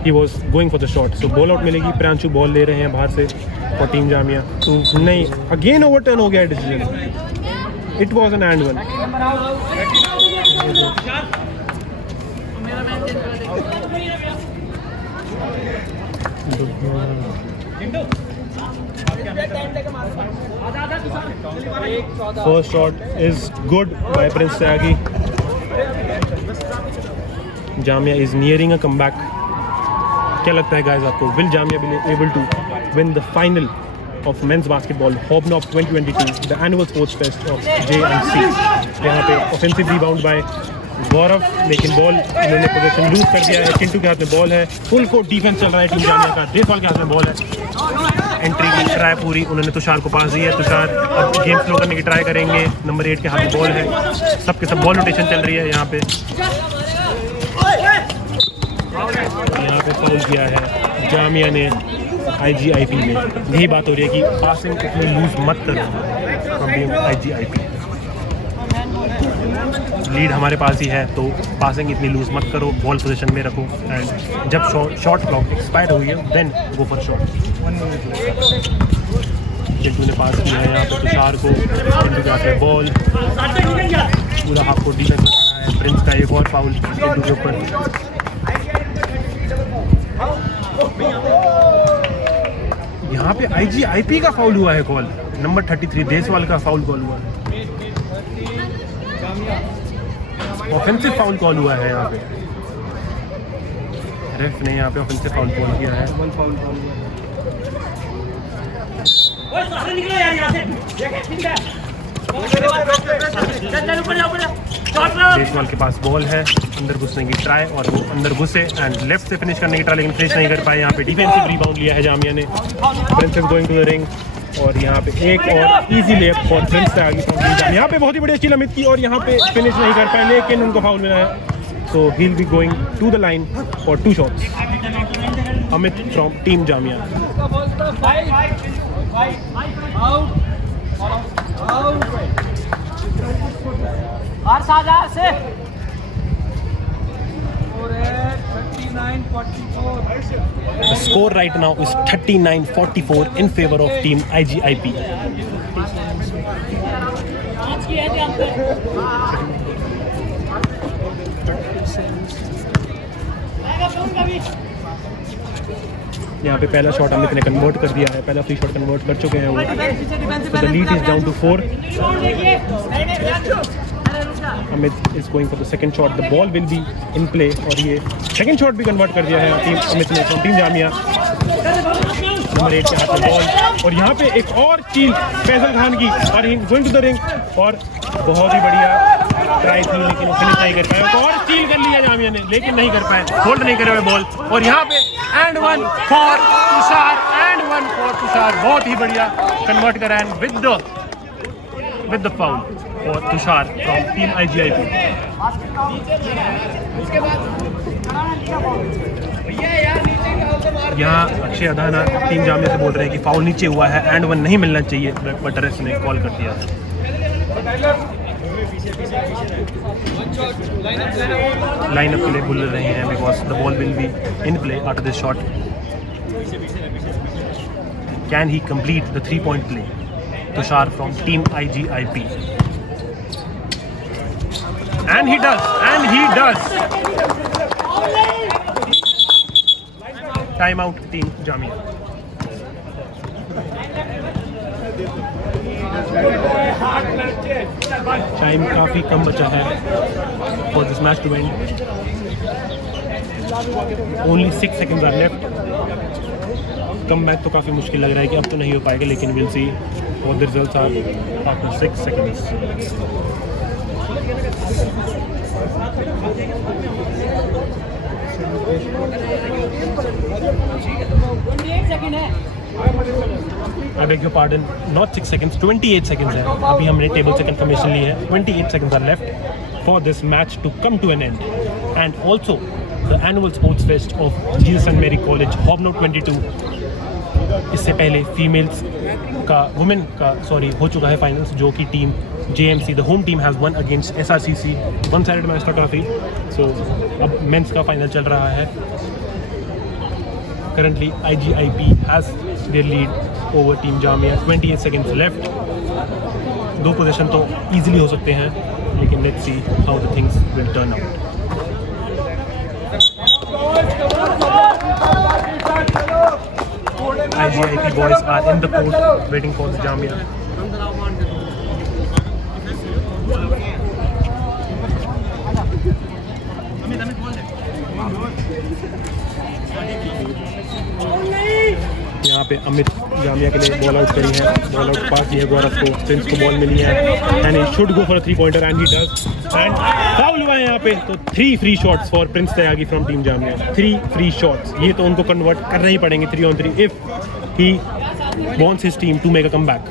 he was going for the shot, so ball out मिलेगी। प्रांशु बॉल ले रहे हैं बाहर से फॉर टीम जामिया, तो नहीं, अगेन ओवरटर्न हो गया decision, it was an and 1। First shot is good by Prince Tyagi. Jamia is nearing a comeback. क्या लगता है guys आपको? Will Jamia be able to win the final of men's basketball Hobnob 2022, the annual sports fest of J&C? यहाँ पे offensive rebound by गौरव, लेकिन बॉल इन्होंने पोजीशन लूज कर दिया है। चिंटू के हाथ में बॉल है, फुल कोर्ट डिफेंस चल रहा है टीम जामिया का। देशवाल के हाथ में बॉल है, एंट्री की ट्राई पूरी, उन्होंने तुषार को पास दी है। तुषार अब गेम स्लो करने की ट्राई करेंगे, नंबर 8 के हाथ में बॉल है, सबके सब बॉल रोटेशन चल रही है। यहाँ पे फाउल किया है जामिया ने IGIP में। यही बात हो रही है कि पासिंग इतनी लूज मत करो, फ्रॉम टीम IGIP। लीड हमारे पास ही है, तो पासिंग इतनी लूज मत करो, बॉल पोजीशन में रखो एंड जब शॉट क्लॉक एक्सपायर हुई है then go for shot. Chintu ने पास किया है यहाँ पे तुषार को, चिंटू के हाथ में बॉल, पूरा हाफ कोर्ट डिफेंस कर रहा है। प्रिंस का एक और फाउल चिंटू के ऊपर। यहाँ पे IGIP का फाउल हुआ है कॉल, नंबर 33 देसवाल का फाउल कॉल हुआ है, ऑफेंसिव फाउल कॉल हुआ है यहाँ पे। रेफ ने यहाँ पे ऑफेंसिव फाउल कॉल किया है। देशवाल के पास बॉल है, अंदर घुसने की ट्राई और वो अंदर घुसे एंड लेफ्ट से फिनिश करने की ट्राई, लेकिन फिनिश नहीं कर पाए। यहाँ पे डिफेंसिव रिबाउंड लिया है जामिया ने। Prince is going to the ring और यहाँ पे एक और इजी लेप फॉर प्रिंस से आगे पहुंची। यहाँ पे बहुत ही बढ़िया स्टील अमित की और यहाँ पे फिनिश नहीं कर पाए, लेकिन उनको फाउल मिला है। So he will be going to the line for 2 shots. Amit from team Jamia. The score right now is 39-44 in favor of team IGIP. यहाँ पे पहला शॉट अमित ने कन्वर्ट कर दिया है, पहला फ्री शॉट कन्वर्ट कर चुके हैं वो। So the lead is down to 4. Amit is going for the second shot, the ball will be in play और ये सेकंड शॉट भी कन्वर्ट कर दिया है टीम अमित ने फ्रॉम टीम जामिया। नंबर 8 के हाथ में बॉल और यहाँ पे एक और चील फैजल खान की और गोइंग टू द रिंग और बहुत ही बढ़िया ट्राई थी लेकिन वो फिनिश नहीं कर पाए। और स्टील कर लिया जामिया ने लेकिन नहीं कर पाए, होल्ड नहीं करे हुए बॉल। और यहाँ पे and 1 for Tushar, and 1 for Tushar, बहुत ही बढ़िया कन्वर्ट करा and with the foul for Tushar from team IGIP। यहाँ अक्षय अधाना टीम जामिया से बोल रहे हैं कि फाउल नीचे हुआ है, एंड 1 नहीं मिलना चाहिए, बट रेफ ने कॉल कर दिया। लाइनअप के लिए बोल रहे हैं because the ball will be in play after this shot. Can he complete the 3-point play? Tushar from team IGIP and he does time out team Jamia. Time काफी कम बचा है for this match to end, only 6 seconds are left. Comeback तो काफी मुश्किल लग रहा है कि अब तो नहीं हो पाएगा, लेकिन will see what the results are after 6 seconds। I beg your pardon, not 6 seconds, 28 seconds है। अभी हमने टेबल से कंफर्मेशन ली है, 28 seconds are left for this match to come to an end. And also the annual sports fest of Jesus and Mary College, Hobnob 22। इससे पहले फीमेल्स का हो चुका है फाइनल्स, जो कि team JMC the home team has one against SRCC, one sided match था काफ़ी। सो अब मेंस का फाइनल चल रहा है। Currently IGIP has their lead over team Jamia, 28 seconds left. 2 position तो ईजिली हो सकते हैं, लेकिन let's see how the things will turn out. IGIP boys are in the court waiting for the Jamia. यहाँ पे अमित जामिया के लिए बॉल आउट करी है, बॉल आउट पास दिया गौरव को, प्रिंस को बॉल मिली है and he should go for 3-pointer and he does and foul हुआ है यहाँ पे। तो 3 free shots for Prince Tyagi from team Jamia, 3 free shots। ये तो उनको कन्वर्ट करना ही पड़ेंगे 3-on-3 if he wants his team to make a comeback.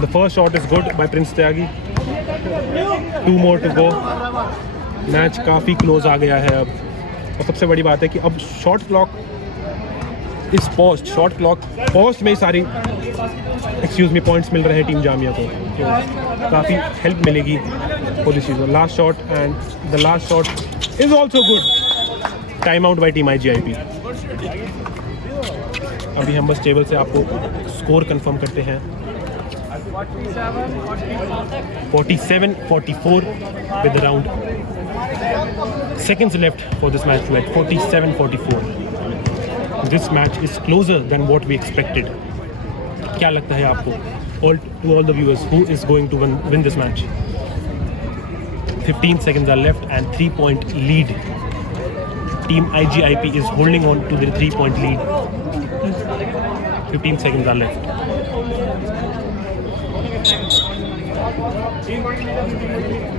The first shot is good by Prince Tyagi. 2 more to go. Match काफ़ी क्लोज आ गया है अब। और सबसे बड़ी बात है कि अब शॉट क्लॉक इस शॉट क्लॉक पोस्ट में सारी पॉइंट्स मिल रहे हैं टीम जामिया को, तो काफ़ी हेल्प मिलेगी for this season. Last shot and the last shot is also good. Time out by team IGIP। अभी हम बस टेबल से आपको स्कोर कंफर्म करते हैं। 47-44 with around seconds left for this match to end. 47-44. This match is closer than what we expected. क्या लगता है आपको? To all the viewers, who is going to win this match? 15 seconds are left and 3-point lead. Team IGIP is holding on to the 3-point lead. 15 seconds are left.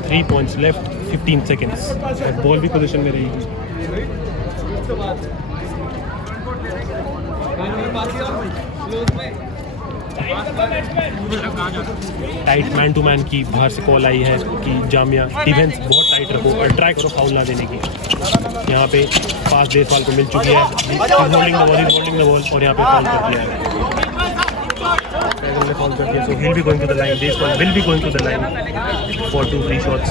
3 points left, 15 seconds. Ball भी पोजीशन में रहेगी। टाइट मैन टू मैन की बाहर से कॉल आई है कि जामिया डिफेंस बहुत टाइट रखो और ट्राई करो फाउल ना देने की। यहाँ पे पास देशवाल को मिल चुकी है, होल्डिंग द बॉल और यहाँ पे फाउल कर दिया है। फाउल कर दिया, so he'll be going to the line. Deshwal will be going to the line for 2 free shots.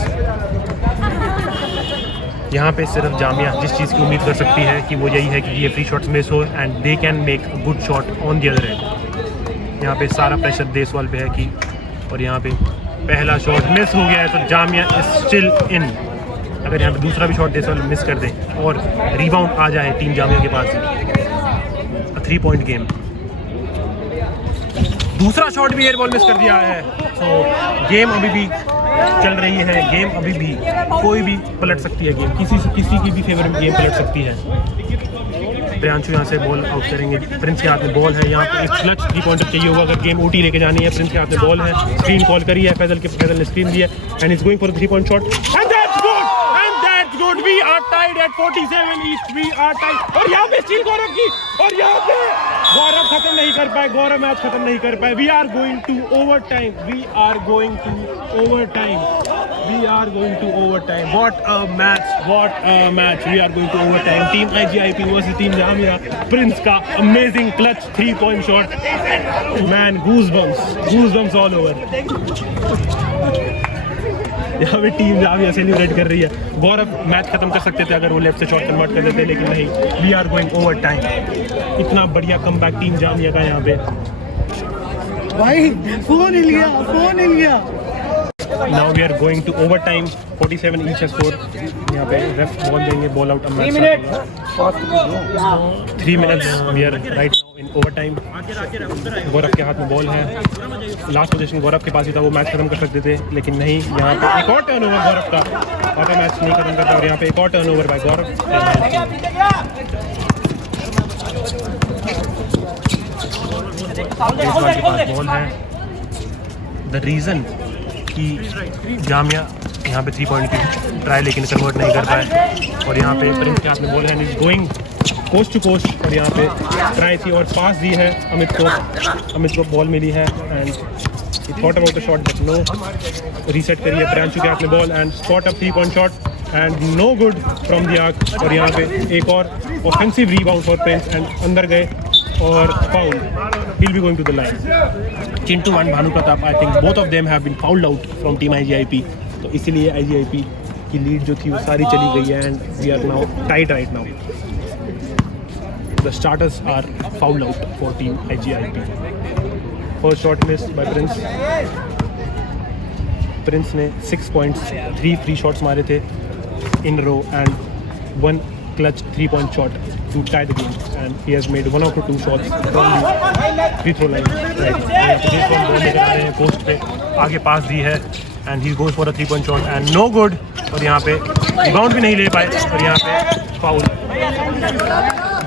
यहाँ पे सिर्फ जामिया जिस चीज़ की उम्मीद कर सकती है कि वो यही है कि ये फ्री शॉट्स मिस हो and they can make a good shot on the other and. यहाँ पे सारा प्रेशर देशवाल पे है कि, और यहाँ पे पहला शॉट मिस हो गया है तो जामिया इज स्टिल इन। अगर यहाँ पे दूसरा भी शॉट देशवाल मिस कर दे और रिबाउंड आ जाए टीम जामिया के पास, 3 पॉइंट गेम। दूसरा शॉट भी एयर बॉल मिस कर दिया है। सो गेम अभी भी चल रही है, गेम अभी भी कोई भी पलट सकती है, गेम किसी की भी फेवर में गेम पलट सकती है। प्रियांशु यहाँ से बॉल आउट करेंगे, प्रिंस के हाथ में बॉल है। यहाँ पे एक क्लच 3 पॉइंटर चाहिए होगा अगर गेम OT लेके जानी है। प्रिंस के हाथ में बॉल है, स्क्रीन कॉल करी है, फैजल ने स्क्रीन दी है and is going for 3 point shot and that's good. We are tied at 47 east, we are tied. और यहाँ पे स्टील गौरव की, और यहाँ पे गौरव खत्म नहीं कर पाए, गौरव मैच खत्म नहीं कर पाए। We are going to overtime, we are going to overtime, we are going to overtime. What a match, we are going to overtime. Team IGIP versus team Jamia. Prince का amazing clutch 3 point shot, man goosebumps all over. यहाँ पे टीम जामिया सेलिब्रेट कर रही है। गौरव मैच खत्म कर सकते थे अगर वो लेफ्ट से शॉट कन्वर्ट कर देते, लेकिन नहीं, we are going overtime. इतना बढ़िया कमबैक टीम जामिया का यहाँ पे। भाई फोन हिल गया। Now we are going to overtime. 47 each है स्कोर। यहाँ पे रेफ बॉल देंगे, ball out. 3 minutes we are right now in overtime. Gaurav के हाथ में बॉल है, लास्ट पोजीशन गौरव के पास ही था, वो मैच खत्म कर सकते थे लेकिन नहीं। यहाँ पे एक और टर्नओवर गौरव का, वहाँ पे मैच नहीं खत्म करता और यहाँ पे एक और टर्नओवर बाय गौरव। के पास बॉल है। द रीज़न कि जामिया यहाँ पे 3 पॉइंट की ट्राई लेकिन कन्वर्ट नहीं कर पाए, और यहाँ पे प्रिंस के हाथ में बॉल है, is going coast to coast, और यहाँ पे ट्राई थी और पास दी है अमित को बॉल मिली है and thought about the shot but no. Reset करिए, प्रियांशु के हाथ में ball and spot up 3 point shot and no good from the arc. और यहाँ पे एक और offensive rebound for Prince and अंदर गए और foul. He'll be going to the line. Chintu and Bhanu Pratap, I think both of them have been fouled out from team IGIP. तो इसीलिए IGIP की लीड जो थी वो सारी चली गई है and we are now tied right now. The starters are fouled out for team IGIP. First shot missed by Prince. Prince ने 6 points, 3 free shots मारे थे in a row and 1 clutch 3 point shot to tie the game, and he has made 1 out of 2 shots from the free throw line. Post पे आगे पास दी है and he goes for a 3 point shot and no good, और यहाँ पे रिबाउंड भी नहीं ले पाए और यहाँ पे फाउल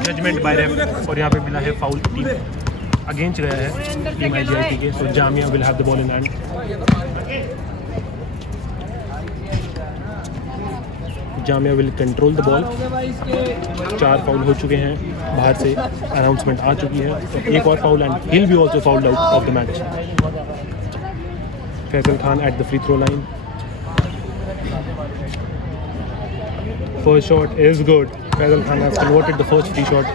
जजमेंट बाय रेफ, और यहाँ पे मिला है फाउल टीम अगेंस्ट गया है टीम IGIP के। So Jamia will have the ball in hand. Jamia will control the ball. 4 foul हो चुके हैं, बाहर से अनाउंसमेंट आ चुकी है, तो एक और foul and he will be also fouled out of the match. Faisal Khan at the free throw line. First shot is good Faisal Khan has converted the first free shot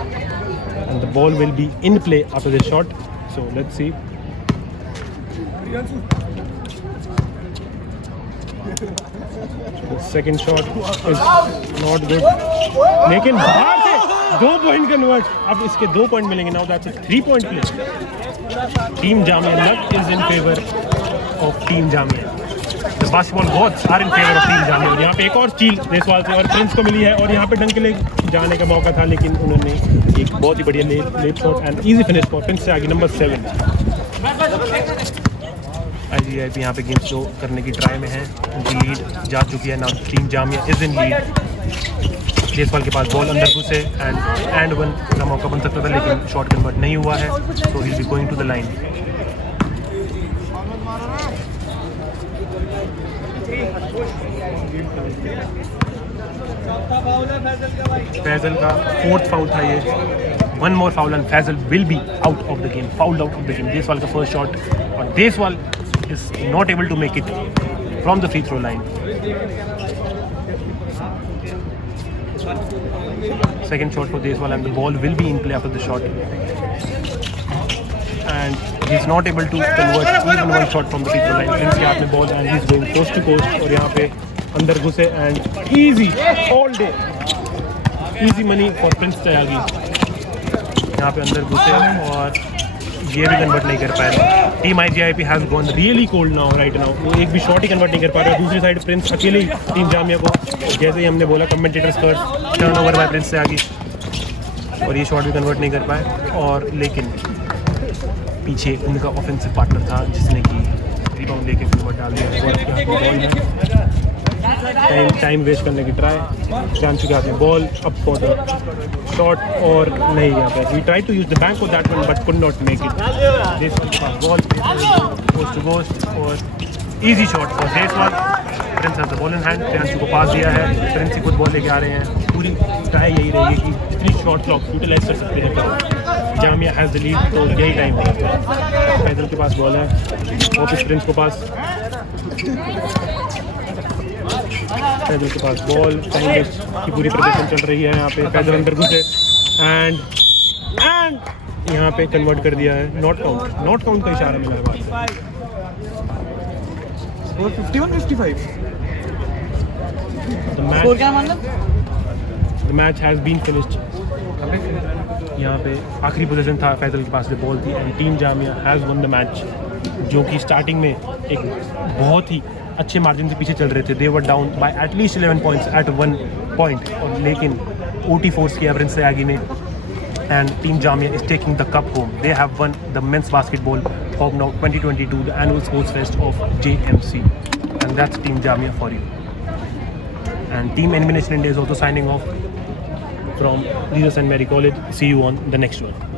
and the ball will be in play after this shot. So let's see. The second shot is not good. लेकिन बाहर से 2 पॉइंट कन्वर्ट. अब इसके 2 पॉइंट मिलेंगे. Now that's a 3-point play. Team Jamia, luck is in favor of Team Jamia. The basketball gods are in favor of Team Jamia. यहाँ पे एक और स्टील देसवाल से और प्रिंस को मिली है और यहाँ पे डंक के लिए जाने का मौका था लेकिन उन्होंने एक बहुत ही बढ़िया late shot and easy finish for Prince से आगे नंबर 7. IGIP यहाँ पे गेम स्लो करने की ट्राई में है. उनकी लीड जा चुकी है. Now team Jamia is in lead. Deswal के पास बॉल अंदर घुसे एंड 1 का मौका बन सकता था लेकिन शॉट कन्वर्ट नहीं हुआ है. So he will be going to the line. Faisal का 4th फाउल था ये. 1 more foul and Faisal will be out of the game, fouled out of the game. Deswal का फर्स्ट शॉट और Deswal is not able to make it from the free throw line. Second shot for Deswal and the ball will be in play after the shot. And he's not able to convert even 1 shot from the free throw line. Prince के हाथ में ball and he's going coast to coast और यहाँ पे अंदर घुसे and easy all day. Easy money for Prince Tyagi. यहाँ पे अंदर घुसे और ये भी कन्वर्ट नहीं कर पाए. Team IGIP has gone really cold now right now. एक भी शॉट ही कन्वर्ट नहीं कर पा रहा. दूसरी साइड प्रिंस अकेले ही टीम जामिया को जैसे ही हमने बोला commentators first turnover by Prince Tyagi और ये शॉट भी कन्वर्ट नहीं कर पाए. और लेकिन पीछे उनका ऑफेंसिव पार्टनर था जिसने कि रिबाउंड लेके कन्वर्ट डाल दिया. टाइम वेस्ट करने की ट्राई. चांचू के हाथ में ball up for the shot और नहीं यहाँ पे. He try to use the bank for that one but could not make it. Ball coast to coast और easy shot for Deswal. Prince has the ball in hand. Chanchu को पास दिया है. प्रिंस ही खुद बॉल लेके आ रहे हैं. पूरी ट्राई यही रहेगी कि जितनी शॉट क्लॉक यूटिलाइज कर सकते हैं जामिया हैज़ द लीड. तो यही टाइम है. फैजल के पास बॉल है. वापस प्रिंस को पास. फैजल के पास बॉल. टाइम वेस्ट की पूरी प्रिपरेशन चल रही है यहाँ पे. फैजल अंदर घुसे एंड यहाँ पे कन्वर्ट कर दिया है. नॉट काउंट का इशारा मिला है. 51-55. The match has been finished. यहाँ पे आखिरी पोजीशन था. फैजल के पास बॉल थी and team Jamia has won the match. जो कि स्टार्टिंग में एक बहुत ही अच्छे मार्जिन से पीछे चल रहे थे. They were down by at least 11 points at 1 point और लेकिन OT फोर्स किया प्रिंस Tyagi ने and team Jamia is taking the cup home. They have won the men's basketball of now 2022 the annual sports fest of JMC and that's team Jamia for you. And team elimination India is also signing off from Jesus and Mary College. See you on the next one.